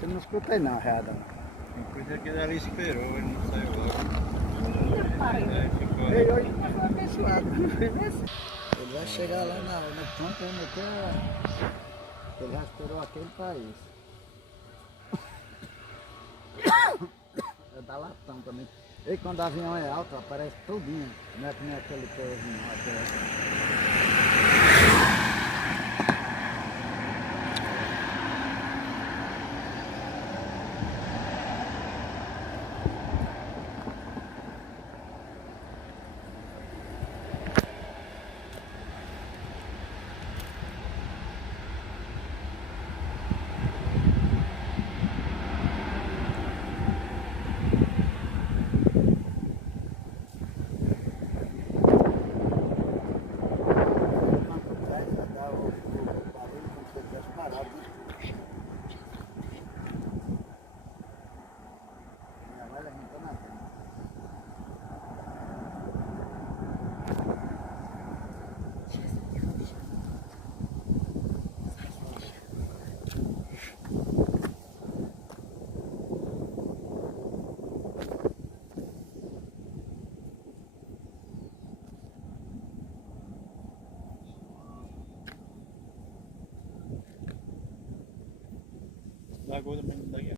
Você não escutei não, reada. Tem coisa que ele ali esperou, ele não saiu logo. Aí ficou Ele aí. hoje não foi abençoado. Ele vai chegar lá no ponto onde ele já estourou aquele país. É da latão também. E quando o avião é alto, aparece tudinho. Não é que nem aquele pezinho, Lagoa também não dá aqui.